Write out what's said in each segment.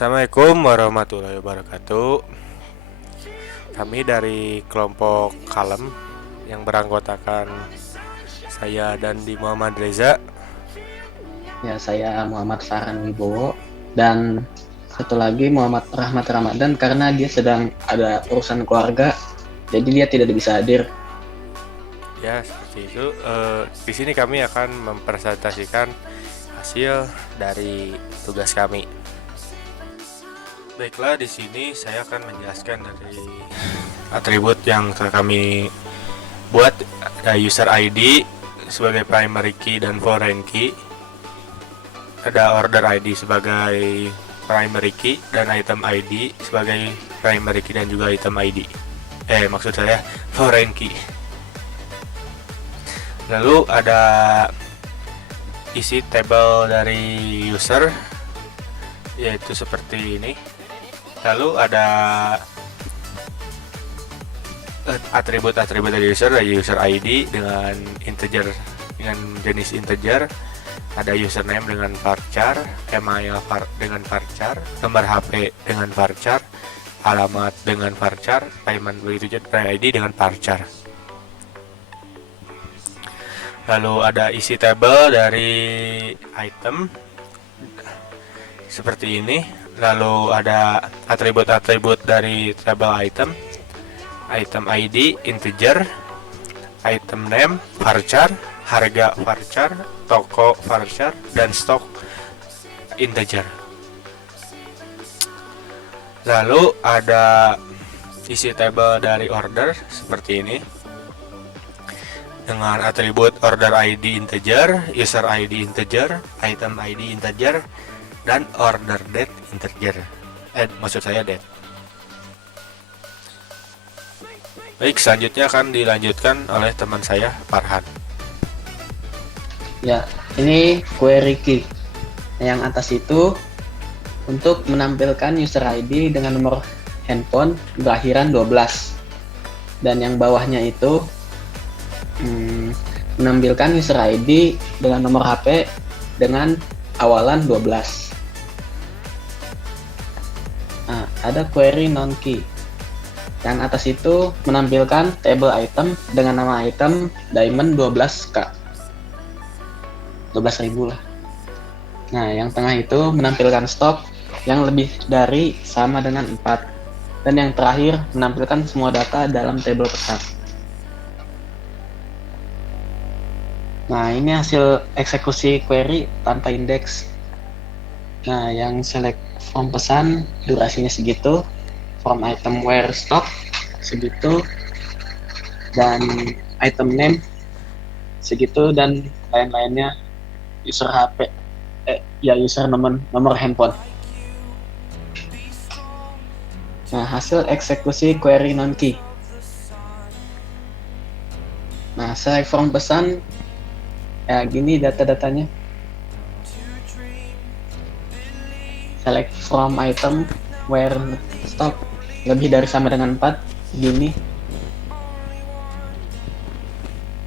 Assalamualaikum warahmatullahi wabarakatuh. Kami dari kelompok Kalem yang beranggotakan saya dan di Muhammad Reza. Ya, saya Muhammad Farhan Wibowo dan satu lagi Muhammad Rahmat Ramadan karena dia sedang ada urusan keluarga, jadi dia tidak bisa hadir. Ya, seperti itu. Di sini kami akan mempresentasikan hasil dari tugas kami. Baiklah, di sini saya akan menjelaskan dari atribut yang kami buat. Ada user ID sebagai primary key dan foreign key. Ada order ID sebagai primary key dan item ID sebagai primary key dan juga item ID. Maksud saya foreign key. Lalu ada isi table dari user, yaitu seperti ini. Lalu ada atribut-atribut dari user ID dengan integer, dengan jenis integer. Ada username dengan varchar, email dengan varchar, nomor HP dengan varchar, alamat dengan varchar, payment begitu juga ID dengan varchar. Lalu ada isi table dari item seperti ini. Lalu ada atribut-atribut dari table item ID integer, item name varchar, harga varchar, toko varchar, dan stok integer. Lalu ada isi table dari order seperti ini dengan atribut order ID integer, user ID integer, item ID integer, dan order date integer. Maksud saya date. Baik, selanjutnya akan dilanjutkan oleh teman saya, Farhan. Ya, ini query key. Yang atas itu untuk menampilkan user ID dengan nomor handphone berakhiran 12. Dan yang bawahnya itu menampilkan user ID dengan nomor HP dengan awalan 12. Nah, ada query non key. Yang atas itu menampilkan table item dengan nama item diamond 12k. 12.000 lah. Nah, yang tengah itu menampilkan stok yang lebih dari sama dengan 4. Dan yang terakhir menampilkan semua data dalam table pesan. Nah, ini hasil eksekusi query tanpa indeks. Nah, yang select from pesan durasinya segitu, from item where stock segitu, dan item name segitu, dan lain-lainnya user HP, user nomor handphone. Nah, hasil eksekusi query non key. Nah, select from pesan gini data-datanya. Select from item where stock lebih dari sama dengan 4 gini.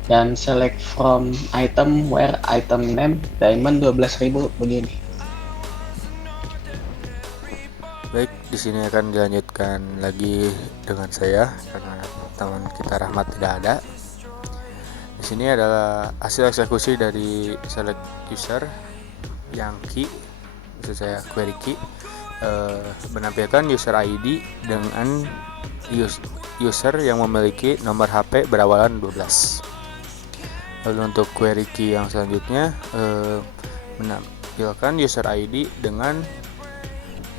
Dan select from item where item name diamond 12.000 begini. Baik, di sini akan dilanjutkan lagi dengan saya karena teman kita Rahmat tidak ada. Di sini adalah hasil eksekusi dari select user yang key, maksud saya query key, menampilkan user ID dengan user yang memiliki nomor HP berawalan 12. Lalu untuk query key yang selanjutnya menampilkan user ID dengan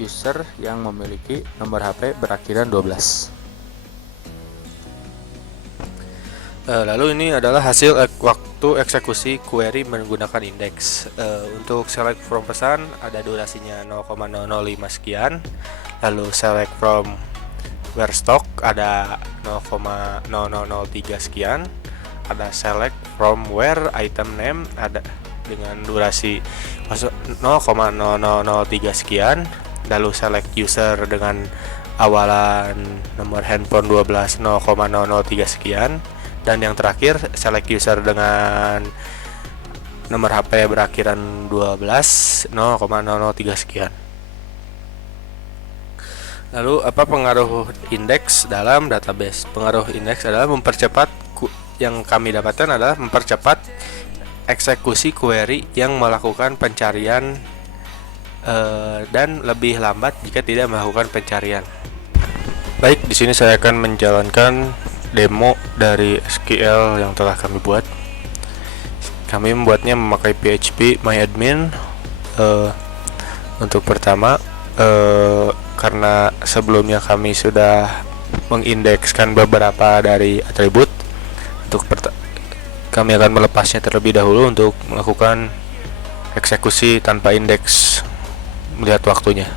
user yang memiliki nomor HP berakhiran 12. Lalu ini adalah hasil waktu eksekusi query menggunakan indeks. Untuk select from pesan ada durasinya 0,005 sekian. Lalu select from where stock ada 0,0003 sekian. Ada select from where item name ada dengan durasi 0,0003 sekian. Lalu select user dengan awalan nomor handphone 12 0,003 sekian. Dan yang terakhir select user dengan nomor HP berakhiran 12 0,003 sekian. Lalu apa pengaruh indeks dalam database? Pengaruh indeks adalah mempercepat, yang kami dapatkan adalah mempercepat eksekusi query yang melakukan pencarian dan lebih lambat jika tidak melakukan pencarian. Baik, di sini saya akan menjalankan demo dari SQL yang telah kami buat. Kami membuatnya memakai PHP MyAdmin. Untuk pertama, karena sebelumnya kami sudah mengindekskan beberapa dari atribut, kami akan melepasnya terlebih dahulu untuk melakukan eksekusi tanpa indeks melihat waktunya.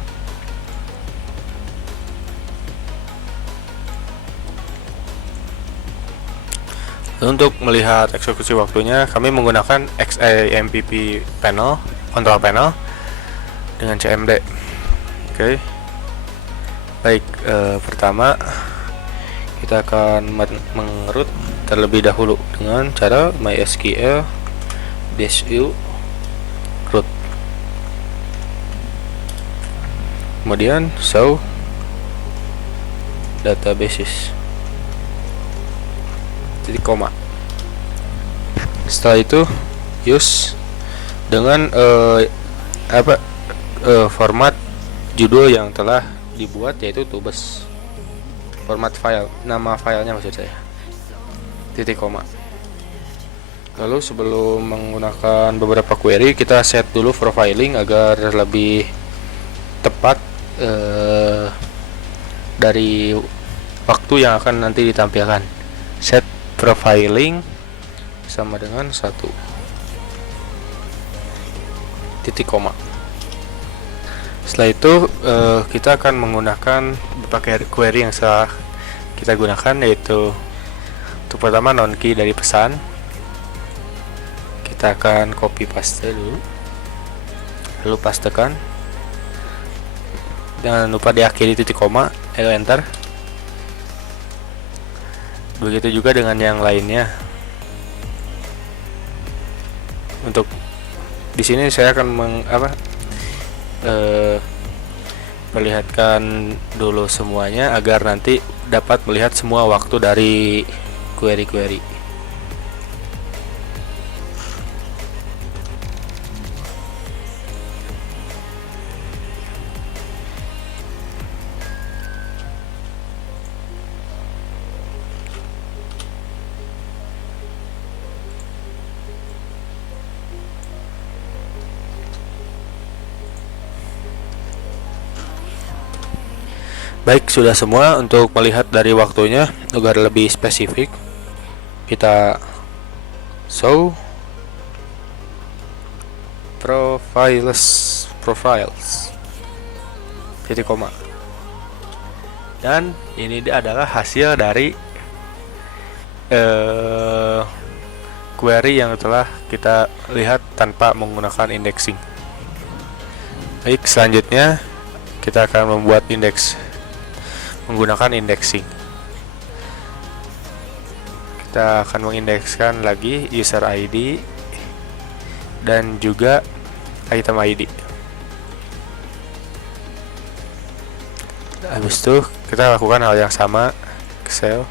Untuk melihat eksekusi waktunya, kami menggunakan XAMPP panel, control panel dengan CMD. Oke. Baik, pertama kita akan mengerut terlebih dahulu dengan cara MySQL -u root. Kemudian show databases titik koma. Setelah itu use dengan format judul yang telah dibuat, yaitu tubes. Format file, nama filenya maksud saya, titik koma. Lalu sebelum menggunakan beberapa query, kita set dulu profiling agar lebih tepat dari waktu yang akan nanti ditampilkan. Set profiling sama dengan 1 titik koma. Setelah itu kita akan menggunakan pakai query yang setelah kita gunakan, yaitu untuk pertama non key dari pesan. Kita akan copy paste dulu, lalu pastekan. Jangan lupa diakhiri titik koma, lalu enter. Begitu juga dengan yang lainnya. Untuk di sini saya akan perlihatkan dulu semuanya agar nanti dapat melihat semua waktu dari query-query. Baik, sudah semua. Untuk melihat dari waktunya agar lebih spesifik, kita show profiles titik koma. Dan ini adalah hasil dari query yang telah kita lihat tanpa menggunakan indexing. Baik, selanjutnya kita akan membuat indeks menggunakan indexing. Kita akan mengindekskan lagi user ID dan juga item ID. Habis itu kita lakukan hal yang sama ke cell.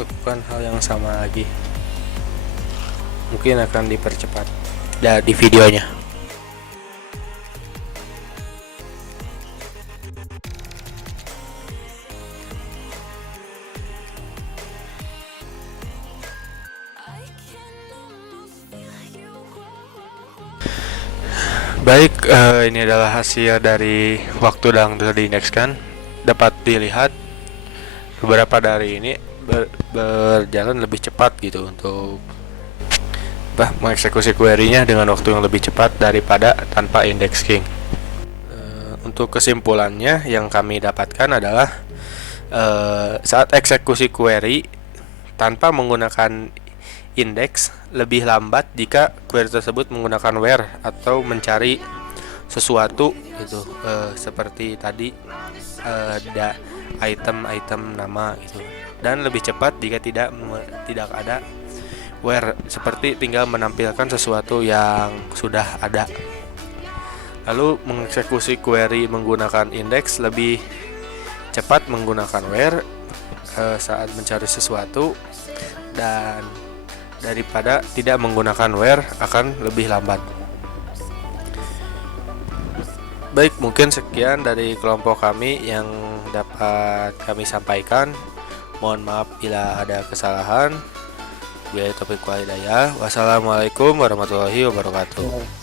Lakukan hal yang sama lagi. Mungkin akan dipercepat di videonya. Baik, ini adalah hasil dari waktu yang telah diindekskan. Dapat dilihat beberapa dari ini berjalan lebih cepat gitu untuk mengeksekusi query-nya dengan waktu yang lebih cepat daripada tanpa indexing. Untuk kesimpulannya yang kami dapatkan adalah saat eksekusi query tanpa menggunakan indeks lebih lambat jika query tersebut menggunakan where atau mencari sesuatu gitu, seperti tadi ada item nama gitu. dan lebih cepat jika tidak ada where, seperti tinggal menampilkan sesuatu yang sudah ada. Lalu mengeksekusi query menggunakan index lebih cepat menggunakan where saat mencari sesuatu, dan daripada tidak menggunakan where akan lebih lambat. Baik, mungkin sekian dari kelompok kami yang dapat kami sampaikan. Mohon maaf bila ada kesalahan. Billahi taufiq wal hidayah. Wassalamualaikum warahmatullahi wabarakatuh.